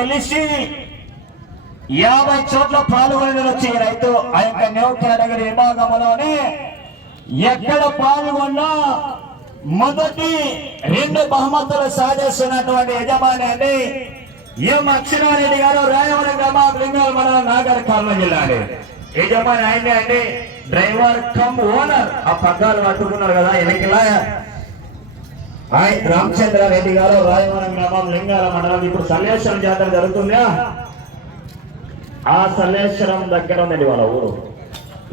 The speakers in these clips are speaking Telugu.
తెలిసి 50 చోట్ల పాల్గొని వచ్చి రైతు ఆ యొక్క న్యూ కేటగిరీ విభాగంలోనే ఎక్కడ పాల్గొన్నా మొదటి 2 బహుమతులు సాధిస్తున్నటువంటి యజమాని అండి ఎం అక్షరారెడ్డి గారు, రాయవరం గ్రామం, లింగాల మండలం, నాగర్ కర్నూలు జిల్లా అండి. యజమాని ఆయనే అండి, డ్రైవర్ కమ్ ఓనర్. ఆ పగ్గాలు పట్టుకున్నారు కదా ఎన్నికలా రామచంద్రారెడ్డి గారు, రాయవరం గ్రామం, లింగాల మండలం. ఇప్పుడు సల్లేశ్వరం జాతర జరుగుతుందా, ఆ సల్లేశ్వరం దగ్గర ఉందండి వాళ్ళ ఊరు.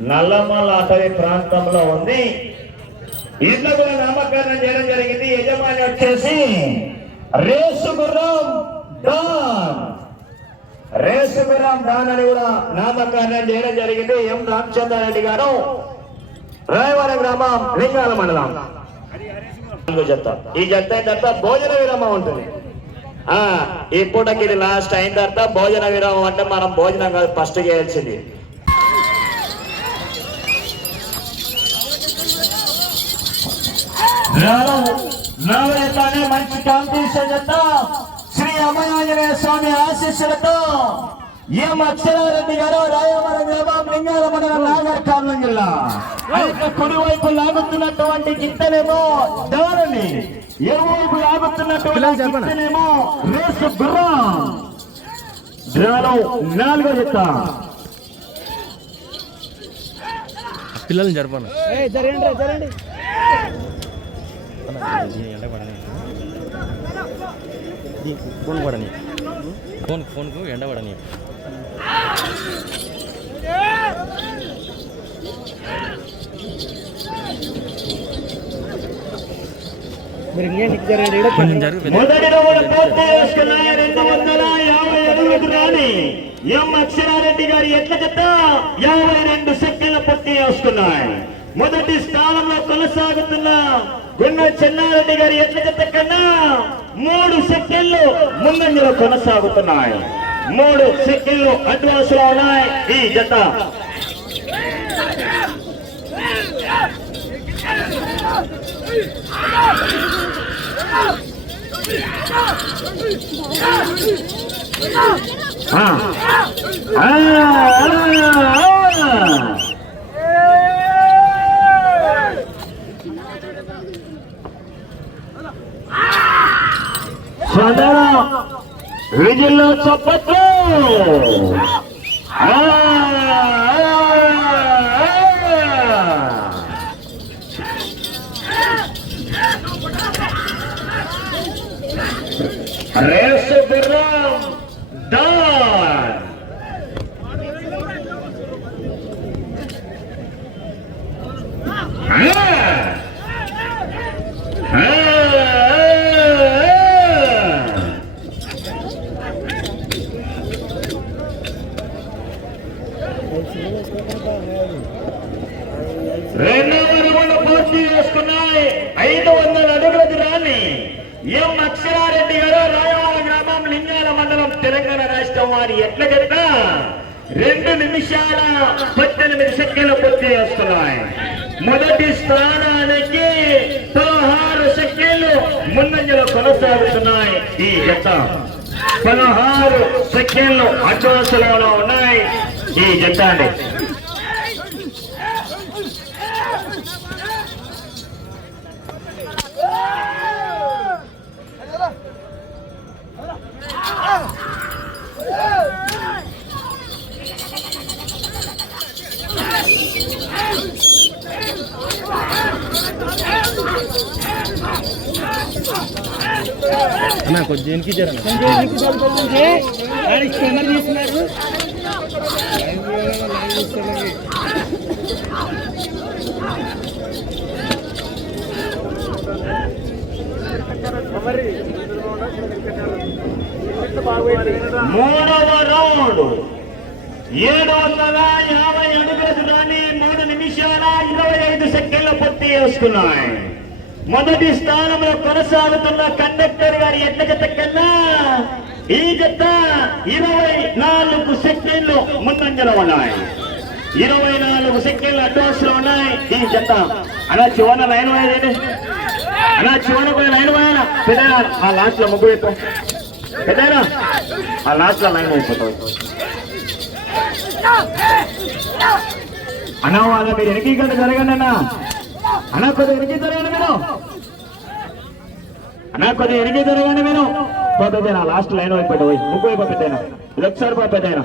నల్లమల్ల అటవీ ప్రాంతంలో ఉంది. ఇంట్లో కూడా నామకరణం చేయడం జరిగింది. యజమాని వచ్చేసి రేసుగుర్రం డాన్ అని కూడా నామకరణం చేయడం జరిగింది. ఎం రామచంద్రారెడ్డి గారు, రాయవరం గ్రామం, లింగాల మండలం. జత ఈ జత అయిన తర్వాత భోజన విరామం ఉంటుంది. ఈ పూటకి ఇది లాస్ట్ అయిన తర్వాత భోజన విరామం అంటే మనం భోజనం కాదు ఫస్ట్ చేయాల్సింది. మంచి కాంపిటీషన్ జత శ్రీ అమయాంజనేయ స్వామి ఆశీస్సులతో ఎం అక్షరారెడ్డి గారు, రాయవరం గ్రామం, లింగాల మండలం, నాగర్ కర్నూలు జిల్లా. కుడివైపు లాగుతున్నటువంటి గిత్తనేమో దారిని, ఎరువైపు లాగుతున్నటువంటి గిత్తనేమో రేసు గుర్రం. 4వ జత పిల్లల్ని జరపను ఫోన్ పడని ఫోన్కు ఎండ పడని. మొదటి రౌండ్ పూర్తి చేసుకున్నాయి. 250 అడుగులకు రాని ఎం అక్షరారెడ్డి గారి ఎట్ల జత 52 సెకండ్ల పూర్తి చేసుకున్నాయి. మొదటి స్థానంలో కొనసాగుతున్న గున్న చెన్నారెడ్డి గారి ఎట్ల జత కన్నా 3 సెకండ్లు ముందంజలో కొనసాగుతున్నాయి. 3 సెకండ్లు అడ్వాన్స్ లో ఉన్నాయి ఈ జత. విజిల్లో చప్పట్లు. రేసు గుర్రం డాన్. రెండవ రౌండ్ పూర్తి చేసుకున్నాయి. 500 అడుగుల దూరాన్ని ఎం అక్షరారెడ్డి గారు, రాయవరం గ్రామం, లింగాల మండలం, తెలంగాణ రాష్ట్రం వారి ఎట్ల జత 2 నిమిషాల 18 సెకండ్లు పూర్తి చేసుకున్నాయి. మొదటి స్థానానికి 16 సెకండ్లు ముందంజలో కొనసాగుతున్నాయి ఈ జత. 16 సెకండ్లు అడ్వాన్స్ లో ఉన్నాయి ఈ జత అండి. అన్నా కొంచెం ఎనికి చేయాలి. మూడవ రౌండ్ 750 అడుగుల దూరాన్ని 3 నిమిషాల 25 సెకండ్ల పూర్తి చేసుకున్నాయి. మొదటి స్థానంలో కొనసాగుతున్న కండక్టర్ గారి ఎట్ల జత కన్నా ఈ జత 24 సెకండ్లు ముందంజలో ఉన్నాయి. 24 సెకండ్లు అడ్వాన్స్ లో ఉన్నాయి ఈ జత. అలా చివరి లైన్ పోయేది, అలా చివరి లైన్ పోయాలా పెద్ద ఆ లాస్ట్ లో ముగ్గు వైపు పెద్దనా ఆ లాస్ట్ లో లైన్ అయిపోతావు అన్నా. వాళ్ళ మీరు ఎనికి గంట జరగండి అన్నా. అన్నా కొద్దిగా ఎనికి జరగండి మీరు. అన్నా కొద్దిగా ఎనికి జరగండి మీరు. పోతుందేనా లాస్ట్ లైన్ అయిపోతావు. ముగ్గు అయిపోతుందేనా ఇది ఒకసారి పోతుందేనా.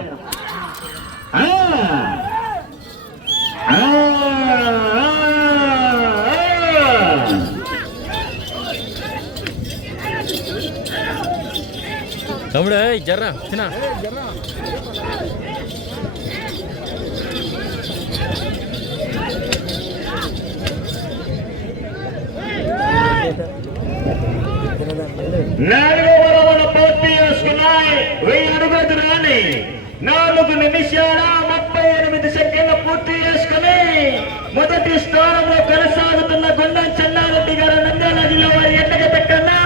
తమ్ముడు జర్రా చిన్న నాలుగవ రౌండ్ పూర్తి చేసుకున్నాయి. 1000 అడుగుల దూరాన్ని 4 నిమిషాల 38 సెకండ్లు పూర్తి చేసుకుని మొదటి స్థానంలో కొనసాగుతున్న గుండం చెన్నారెడ్డి గారు నంద్యాల జిల్లా వారి ఎట్టగట్ట కన్నా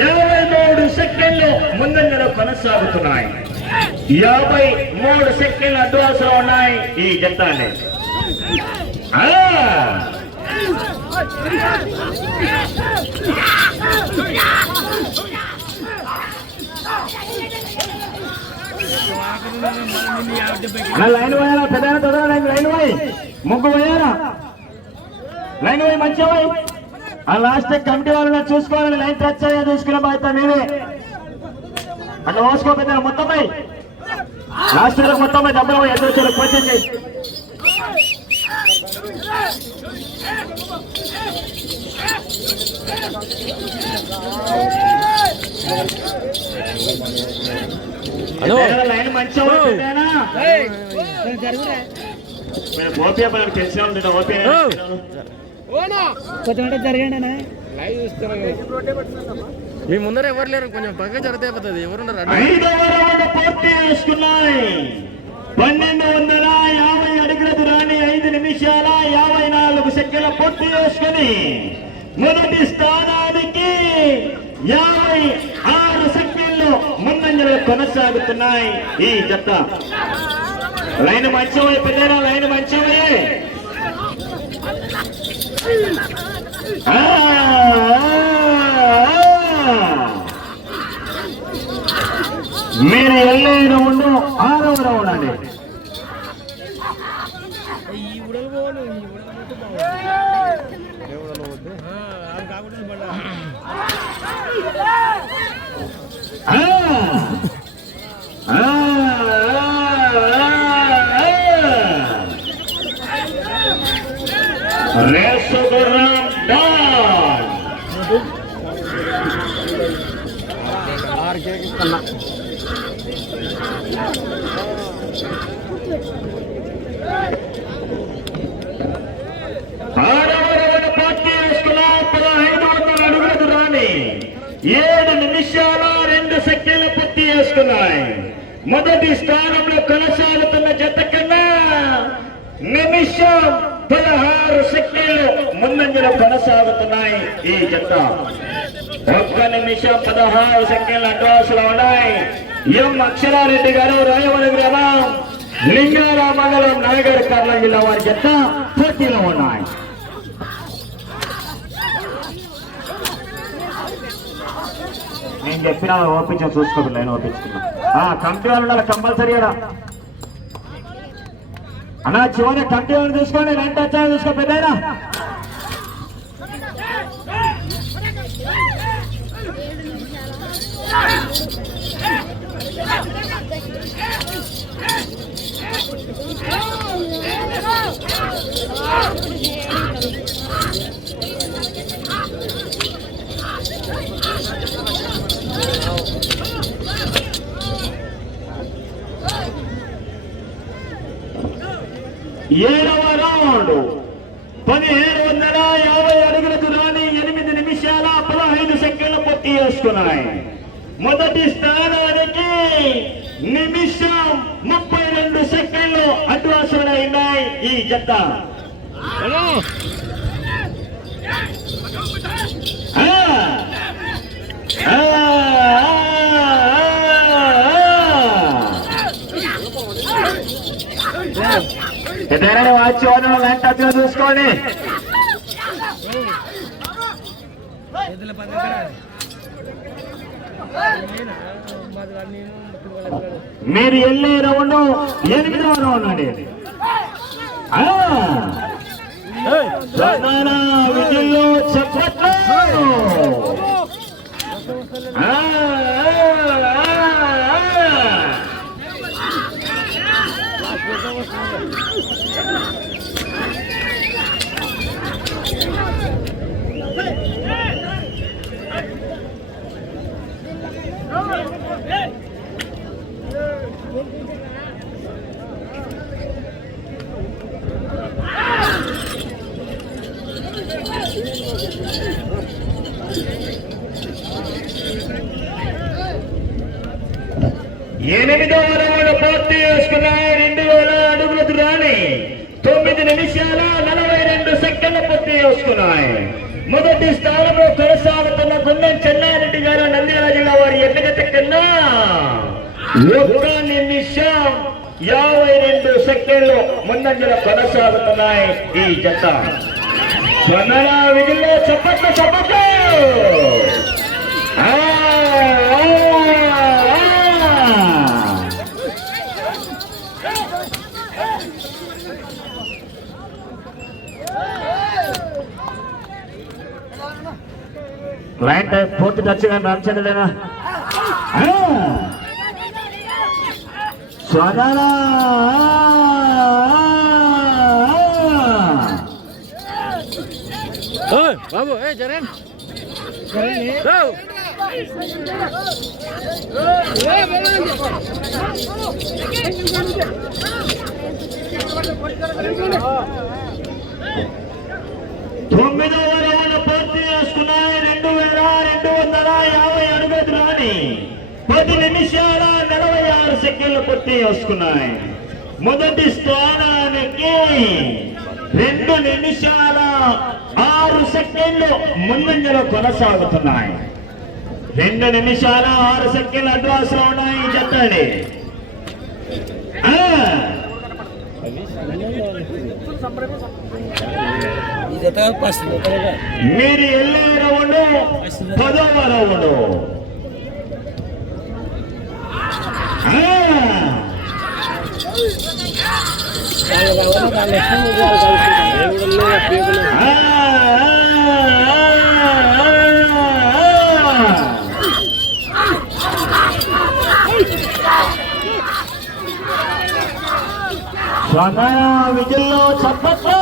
53 సెకండ్లు ముందంజలో కొనసాగుతున్నాయి. 53 సెకండ్లు అడ్వాన్స్లో ఉన్నాయి ఈ జత. లైన్ పోయారా పెద్ద లైన్ పోయి ముగ్గు పోయారా లైన్ పోయి మంచిగా పోయి ఆ లాస్ట్ కమిటీ వాళ్ళని చూసుకోవాలని లైన్ టచ్ అయ్యా చూసుకున్న బాధ్యత మీరే. అట్లా పోసుకో పెద్ద మొత్తం పోయి లాస్ట్ మొత్తం పోయి డబ్బులు పోయి ఎదురు వచ్చేది వచ్చేసి లైన్ మంచిగా ఓపీ తెలిసిన ఓపీ కొంచెం జరగండి. మీ ముందర ఎవరు లేరు, కొంచెం పక్క జరిగితే అయిపోతుంది. ఎవరున్నారు? 5వ రౌండ్ పూర్తి చేసుకున్నాయి. 1250 అడుగుల దూరాన్ని 5 నిమిషాల 54 సెకండ్ల పూర్తి చేసుకుని మొదటి స్థానానికి 56 సెకండ్లు ముందంజలో కొనసాగుతున్నాయి ఈ జత. లైన్ మంచివై పెద్దరా, లైన్ మంచివై. మీరు వెళ్ళే రౌండ్ 6వ రౌండ్ అండి. రేసు గుర్రం డాన్ 7 నిమిషాల 2 సెకండ్లు పూర్తి చేసుకున్నాయి. మొదటి స్థానంలో కొనసాగుతున్న జత కన్నా నిమిషం 16 సెకండ్లు ముందంజలో కొనసాగుతున్నాయి ఈ జత. 1 నిమిషం 16 సెకండ్లు అడ్వాన్స్ లో ఉన్నాయి. ఎం అక్షరారెడ్డి గారు, రాయవరం గ్రామం, లింగాల మండలం, నాగర్ కర్నూలు జిల్లా వారి జత పోటీలో ఉన్నాయి. నేను చెప్పిన ఓపించా చూసుకోండి, లైన్ ఓపించుకున్నా. కమిటీ వాళ్ళు ఉండాలి కంపల్సరీ. అన్నా చివరి కమిటీ వాళ్ళు చూసుకోండి, లైన్ టచ్ చూసుకో పెద్దయినా. ఏడవ రౌండ్ 1750 అడుగుల దూరాన్ని 8 నిమిషాల 15 సెకండ్లు పూర్తి చేసుకున్నాయి. మొదటి స్థానానికి నిమిషం 32 సెకండ్లు అడ్వాన్స్ ఉన్నాయి ఈ జత. ఎదురైన వాచి వాళ్ళు లైన్ టచ్ గా చూసుకోండి. మీరు వెళ్ళే రౌండ్ 8వ రౌండ్ అండి. విజయంలో చెప్పట్లు. ఎనిమిదవ రౌండ్ పూర్తి చేసుకున్నాయి. 2000 అడుగుల దూరాన్ని 9 నిమిషాల 42 సెకండ్లు పూర్తి చేసుకున్నాయి. మొదటి స్థానంలో కొనసాగుతున్న గుండం చెన్నారెడ్డి గారు నంద్యాల జిల్లా వారి ఎన్నికత కన్నా 1 నిమిషం 52 సెకండ్లు ముందంజలో కొనసాగుతున్నాయి ఈ జత. స్పందన విధుల్లో చప్పట్లు చప్పట్లు. లైన్ టైం పూర్తి టచ్గా నచ్చలేనా? స్వదనా బాబు జరన్ తొమ్మిదవ రౌండ్ పూర్తి చేసుకున్నాయి. 2250 అడుగుల దూరాన్ని 10 నిమిషాల 46 సెకండ్లు పూర్తి చేసుకున్నాయి. మొదటి స్థానానికి 2 నిమిషాల 6 సెకండ్లు ముందంజలో కొనసాగుతున్నాయి. 2 నిమిషాల 6 సెకండ్లు అడ్వాన్స్ లో ఉన్నాయి చెప్పండి. మీరు వెళ్ళే రౌండ్ 10వ రౌండ్. విజయంలో చప్పట్లు.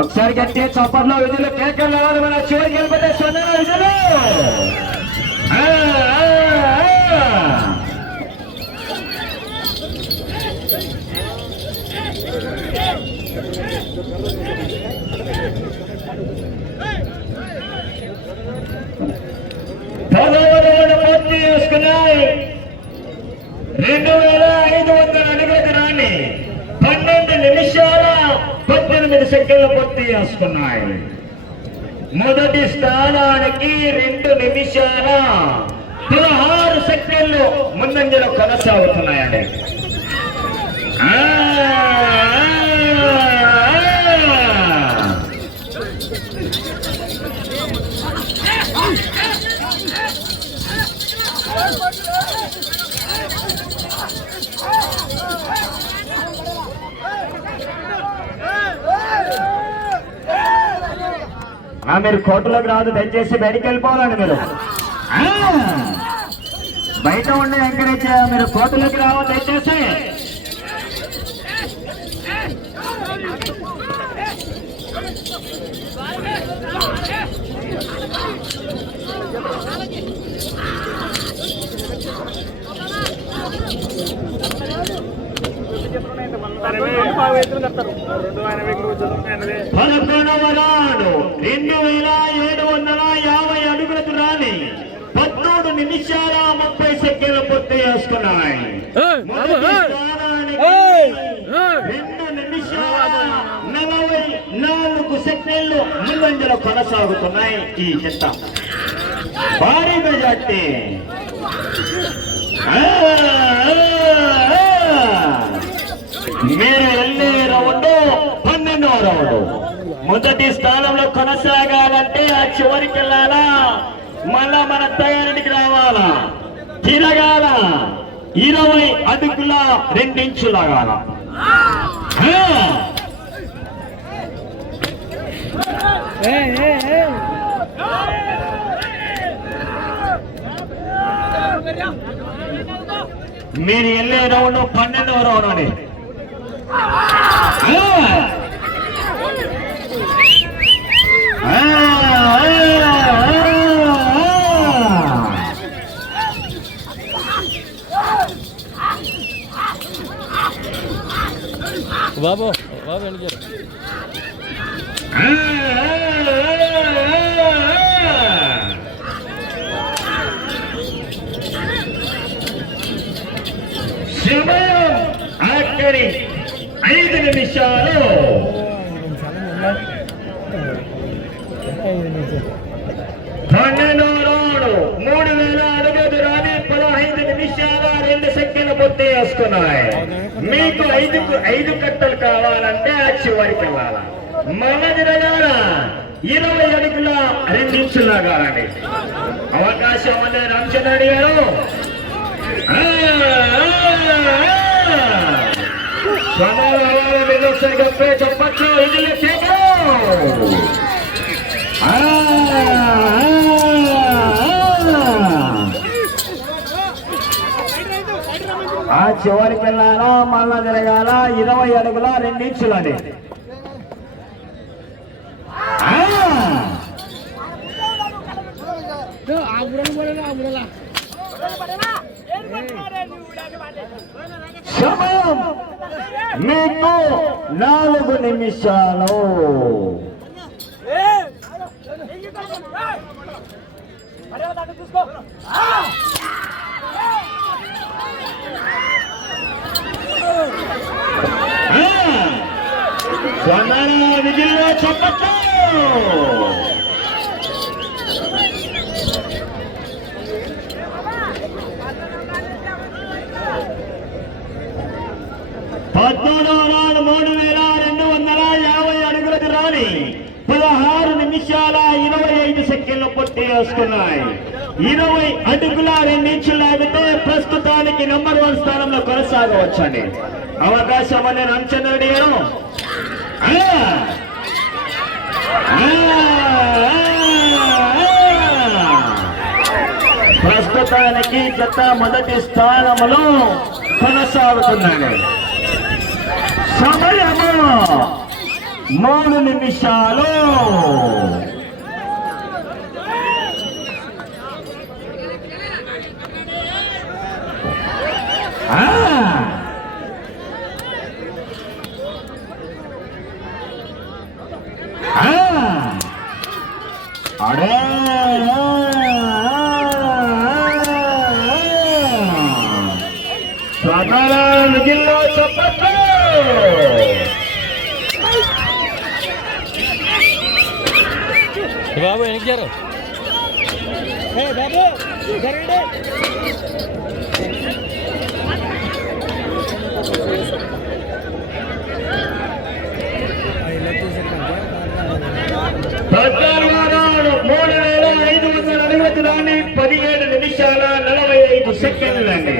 ఒకసారి గట్టి చప్పట్లో విధులు కేకలు రావాలి. మన చివరికి వెళ్ళిపోతే స్పందన విధులు. పూర్తి చేసుకున్నాయి. 2500 అడుగుల దూరాన్ని 12 నిమిషాల 18 సెకండ్లు పూర్తి చేసుకున్నాయి. మొదటి స్థానానికి 2 నిమిషాల 16 సెకండ్లు ముందంజలో కొనసాగుతున్నాయండి. మీరు కోర్టులోకి రాదు, దయచేసి బయటికి వెళ్ళిపోవాలండి. మీరు బయట ఉండి ఎంకరేజ్ మీరు కోర్టులోకి రావాలి దయచేసి. పదకొండవ రౌండ్ 2750 అడుగుల దూరాన్ని 13 నిమిషాల 30 సెకండ్లు పూర్తి చేసుకున్నాయి. 2 నిమిషాల 44 సెకండ్లు ముందంజలో కొనసాగుతున్నాయి ఈ జత. భారీ మెజార్టీ. మొదటి స్థానంలో కొనసాగాలంటే ఆ చివరికి వెళ్ళాలా, మళ్ళా మన తయారీకి రావాలా, తిరగాల, 20 అడుగుల 2 ఇంచులు లాగాల. మీరు వెళ్ళే రౌండ్ 12వ రౌండ్ అని. బాబు బాబు వెనకారు సమయం ఆఖరి 5 నిమిషాలు. 12వ రౌండ్ 3000 అడుగుల దూరాన్ని 15 నిమిషాల 2 సెకండ్లు పూర్తి చేసుకున్నాయి. మీకు 5 కట్టలు కావాలంటే ఆ చివరికి వెళ్ళాల, మళ్ళా తిరగాల, 20 అడుగుల 2 ఇంచులు లాగాలండి. అవకాశం అనే రామచంద్రుడి గారు. మీరు ఒకసారి గప్పే చెప్పచ్చు. ఇది ఆ చివరికి వెళ్ళాలా, మళ్ళా తిరగాల, 20 అడుగుల 2 ఇంచులని. సమయం మీకు 4 నిమిషాలు. విజిల్లో చెప్పచ్చు. పద్మూడవ రౌండ్ 3250 అడుగుల దూరాన్ని 16 నిమిషాల 25 సెకండ్లు పూర్తి చేసుకున్నాయి. 20 అడుగుల 2 ఇంచులు లాగితే ప్రస్తుతానికి నంబర్ 1 స్థానంలో కొనసాగవచ్చండి. అవకాశం అనే రామచంద్రుడి గారు. ప్రస్తుతానికి జత మొదటి స్థానంలో కొనసాగుతున్నాడు. సమయము 3 నిమిషాలు. అడే మిగిలిన చెప్పచ్చు. బాబు వెనకారు బాబు జరగండి. అడుగుతున్నాన్ని 17 నిమిషాల 45 సెకండ్లండి.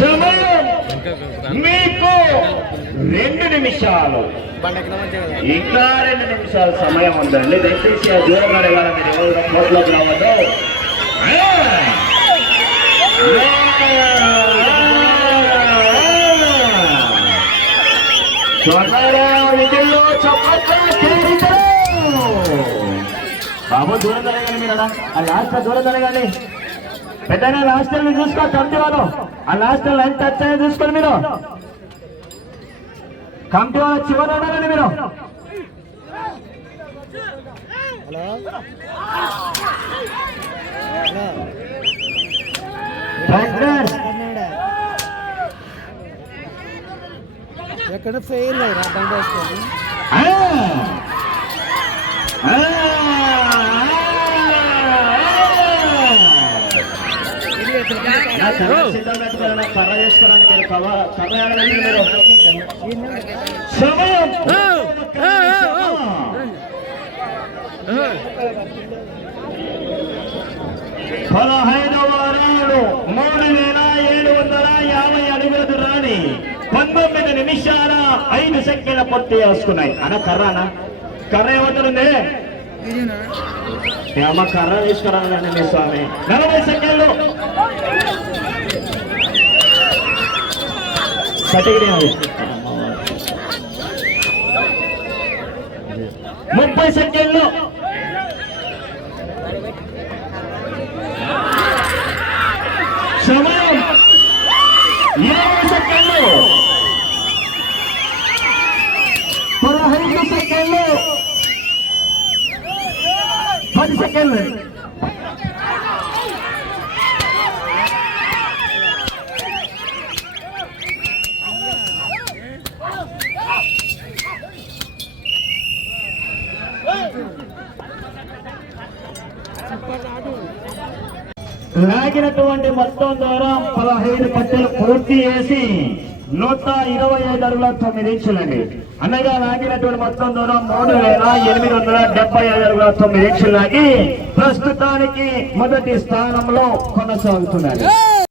సమయం మీకు 2 నిమిషాలు. ఇంకా 2 నిమిషాలు సమయం ఉందండి. దయచేసి ఆ దూరంగా వెళ్ళాలి. మీరు ఎవరు కోట్లోకి రావద్దు. బాబు దూరం జరగాలి. మీరు ఆ లాస్ట్ దూరం జరగాలి. పెద్ద లాస్ట్ చూసుకో. కమిటీ వాళ్ళు ఆ లాస్ట్ లైన్ టచ్ అయ్యి చూసుకోండి. మీరు కమిటీ వాళ్ళ చివరి ఉండాలండి. మీరు ఎక్కడ ఫెయిల్ అయ్యారా బండి వేసుకొని. కర్ర చేసుకోవడానికి మీరు కర్ర సమయం పదహైదవ రౌండ్ 3750 అడుగుల దూరాన్ని 19 నిమిషాల 5 సెకండ్ల పూర్తి చేసుకున్నాయి. అన్న కర్రానా కర్ర ఏమంటుంది? అమ్మ కర్ర తీసుకురాలండి మీ స్వామి. 40 సెకండ్లు కటిగిరి 30 సెకండ్లు సమయం 20 సెకండ్లు 15 సెకండ్లు 10 సెకండ్లు లాగినటువంటి మొత్తం దూరం 15 పట్టెలు పూర్తి చేసి 125 అడుగుల 9 ఇంచులండి. అనగా లాగినటువంటి మొత్తం దూరం 3875 అడుగుల 9 ఇంచులు లాగి ప్రస్తుతానికి మొదటి స్థానంలో కొనసాగుతున్నారు.